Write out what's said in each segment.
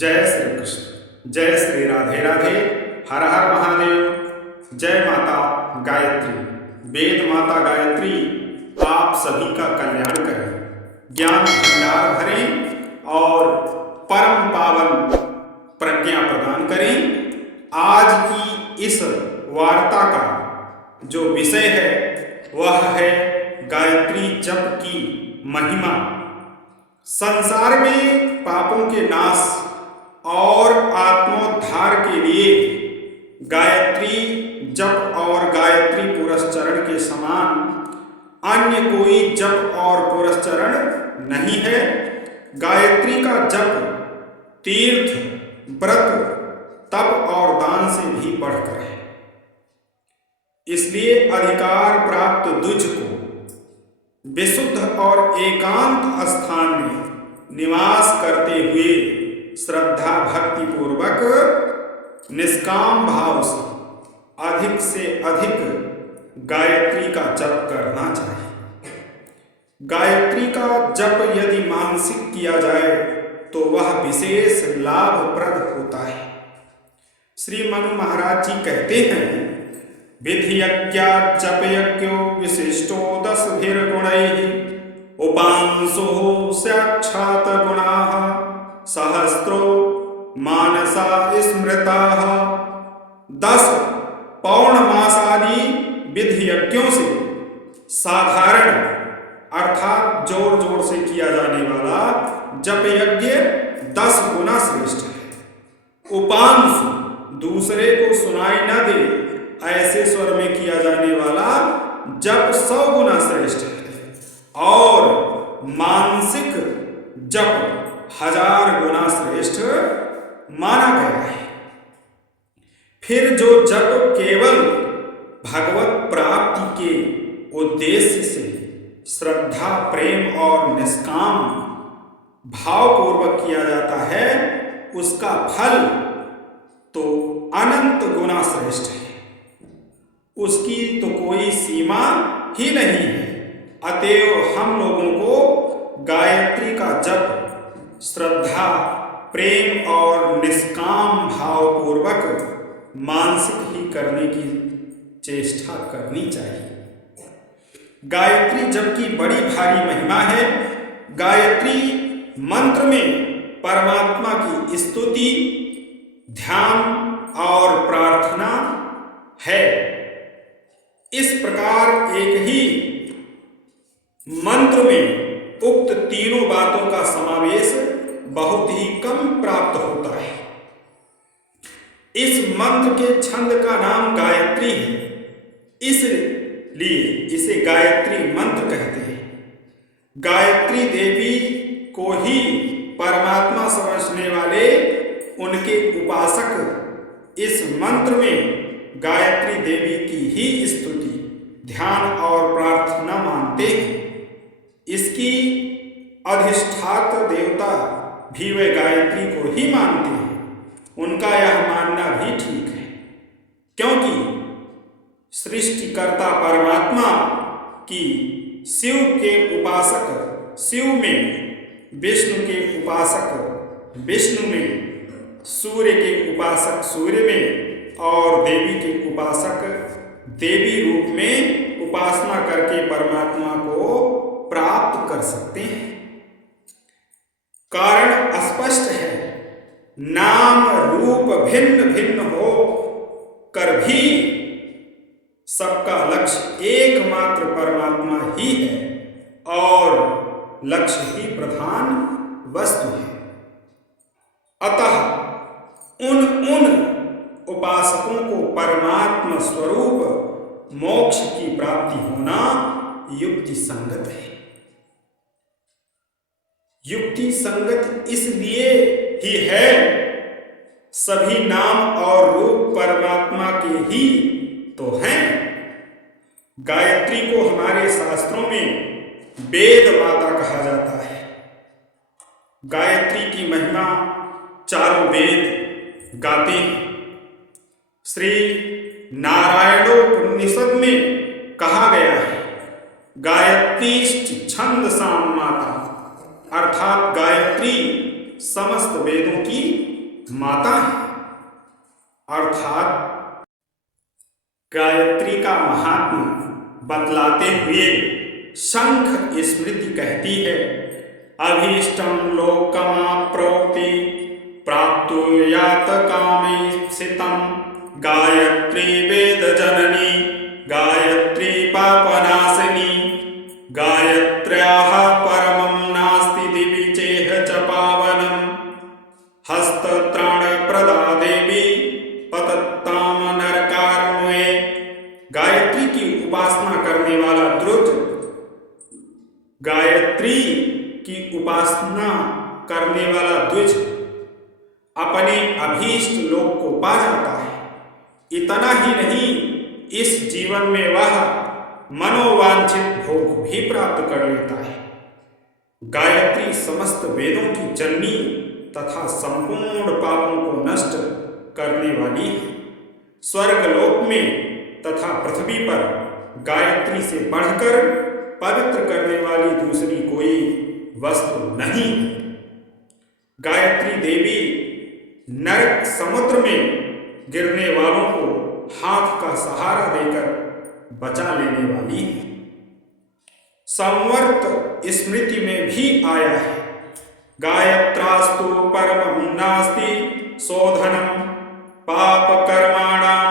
जय श्री कृष्ण, जय श्री राधे राधे, हर हर महादेव। जय माता गायत्री। वेद माता गायत्री आप सभी का कल्याण करें, ज्ञान भंडार भरें और परम पावन प्रज्ञा प्रदान करें। आज की इस वार्ता का जो विषय है वह है गायत्री जप की महिमा। संसार में पापों के नाश और आत्मोद्धार के लिए गायत्री जप और गायत्री पुरस्चरण के समान अन्य कोई जप और पुरस्चरण नहीं है। गायत्री का जप तीर्थ, व्रत, तप और दान से भी बढ़कर है। इसलिए अधिकार प्राप्त द्विज को विशुद्ध और एकांत स्थान में निवास करते हुए श्रद्धा भक्ति पूर्वक निष्काम भाव से अधिक गायत्री का जप करना चाहिए। गायत्री का जप यदि मानसिक किया जाए तो वह विशेष लाभप्रद होता है। श्री मनु महाराज जी कहते हैं, विधि यज्ञा जप यज्ञो विशिष्टो 10 उपांशो साक्षात् गुणाः सहस्रो मानसा स्मृताः। 10 पौर्णमासादि विधि यज्ञों से साधारण अर्थात जोर जोर से किया जाने वाला जप यज्ञ 10 गुना श्रेष्ठ है। उपांश दूसरे को सुनाई न दे ऐसे स्वर में किया जाने वाला जप 100 गुना श्रेष्ठ है और मानसिक जप 1000 गुना श्रेष्ठ माना गया है। फिर जो जप केवल भगवत प्राप्ति के उद्देश्य से श्रद्धा, प्रेम और निष्काम भावपूर्वक किया जाता है उसका फल तो अनंत गुना श्रेष्ठ है, उसकी तो कोई सीमा ही नहीं है। अतएव हम लोगों को गायत्री का जप श्रद्धा, प्रेम और निष्काम भावपूर्वक मानसिक ही करने की चेष्टा करनी चाहिए। गायत्री जप की बड़ी भारी महिमा है। गायत्री मंत्र में परमात्मा की स्तुति, ध्यान और प्रार्थना है। इस प्रकार एक ही मंत्र में उक्त तीनों बातों का समावेश बहुत ही कम प्राप्त होता है। इस मंत्र के छंद का नाम गायत्री है, इसलिए इसे गायत्री मंत्र कहते हैं। गायत्री देवी को ही परमात्मा समझने वाले उनके उपासक इस मंत्र में गायत्री देवी की ही स्तुति, ध्यान और प्रार्थना मानते हैं। इसकी अधिष्ठात देवता भी वे गायत्री को ही मानते हैं। उनका यह मानना भी ठीक है, क्योंकि सृष्टिकर्ता परमात्मा की शिव के उपासक शिव में, विष्णु के उपासक विष्णु में, सूर्य के उपासक सूर्य में और देवी के उपासक देवी रूप में उपासना करके परमात्मा को प्राप्त कर सकते हैं। कारण स्पष्ट है, नाम रूप भिन्न भिन्न हो कर भी सबका लक्ष्य एकमात्र परमात्मा ही है और लक्ष्य ही प्रधान वस्तु है। अतः उन उपासकों को परमात्मा स्वरूप मोक्ष की प्राप्ति होना युक्ति संगत है। युक्ति संगत इसलिए ही है, सभी नाम और रूप परमात्मा के ही तो हैं। गायत्री को हमारे शास्त्रों में वेद माता कहा जाता है। गायत्री की महिमा चारों वेद गाते हैं। श्री नारायणोपनिषद में कहा गया है, गायत्रीश्च छंदसां माता, अर्थात गायत्री समस्त वेदों की माता हैं। अर्थात गायत्री का महात्म्य बतलाते हुए शंख स्मृति कहती है, अभीष्टं लोकमाप्नोति प्राप्तुर्यात् कामीप्सितं गायत्री वेद जननी गायत्री पापनाशिनी गायत्र्याः परमं नास्ति दिवि चेह च पावनम् हस्तत्राणप्रदा देवी पतत्ताम नरकार्णवे। गायत्री की उपासना करने वाला द्रुत गायत्री की उपासना करने वाला द्विज अपने अभीष्ट लोक को पा जाता है। इतना ही नहीं, इस जीवन में वह मनोवांछित भोग भी प्राप्त कर लेता है। गायत्री समस्त वेदों की जननी तथा संपूर्ण पापों को नष्ट करने वाली है। स्वर्गलोक में तथा पृथ्वी पर गायत्री से बढ़कर पवित्र करने वाली दूसरी कोई वस्तु नहीं। गायत्री देवी नरक समुद्र में गिरने वालों को हाथ का सहारा देकर बचा लेने वाली है। संवर्त स्मृति में भी आया है, गायत्रास्तु परमं नास्ति शोधनं पाप कर्माणां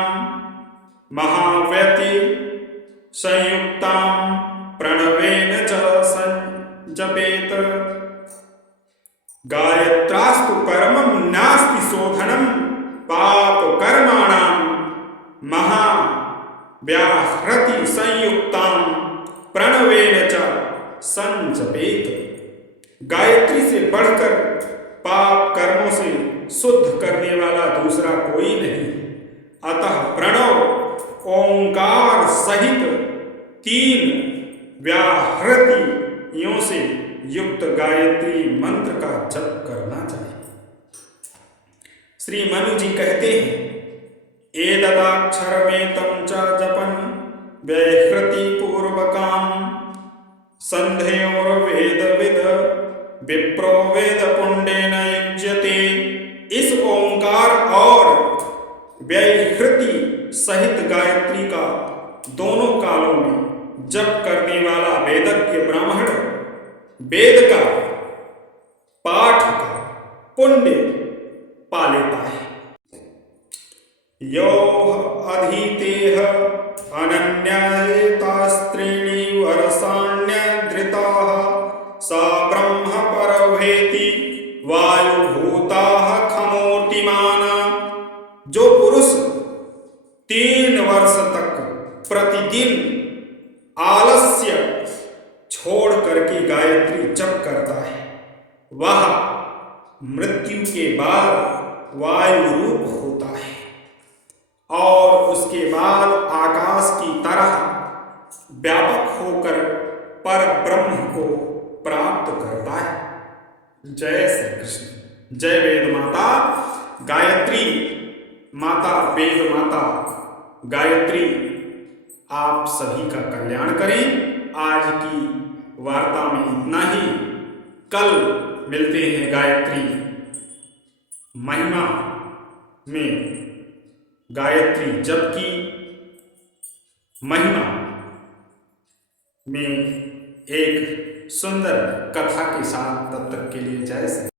महाव्यति संयुक्तां प्रणवेन च संजपेत। गायत्रास्तु परमं नास्ति शोधनं पाप कर्माणां महाव्याहृति संयुक्तां प्रणवेन च संजपेत। गायत्री से बढ़कर पाप कर्मों से शुद्ध करने वाला दूसरा कोई नहीं। अतः प्रणव ओंकार सहित 3 व्याहृतियों से युक्त गायत्री मंत्र का जप करना चाहिए। श्री मनु जी कहते हैं, एतदाक्षरमेतं च जपन् व्याहृति पूर्वकाम् संध्योर्वेदविद विप्रो वेद पुण्डेन युज्यते। इस ओंकार और व्याहृति सहित गायत्री का दोनों कालों में जप करने वाला वेदज्ञ ब्राह्मण वेद का पाठ का पुण्य पा लेता है। यो अधीतेह अनन्यतास्त्रीणि वरसाण्यधृताः सा ब्रह्म परवेति वायुभूताः खमोटिमान। जो पुरुष 3 वर्ष तक प्रतिदिन आलस्य छोड़ करके गायत्री जप करता है, वह मृत्यु के बाद वायु रूप होता है और उसके बाद आकाश की तरह व्यापक होकर पर ब्रह्म को प्राप्त करता है। जय श्री कृष्ण। जय वेद माता गायत्री माता, वेद माता गायत्री आप सभी का कल्याण करें। आज की वार्ता में इतना ही। कल मिलते हैं गायत्री महिमा में, गायत्री जप की महिमा में एक सुंदर कथा के साथ। तब तक के लिए जय श्री।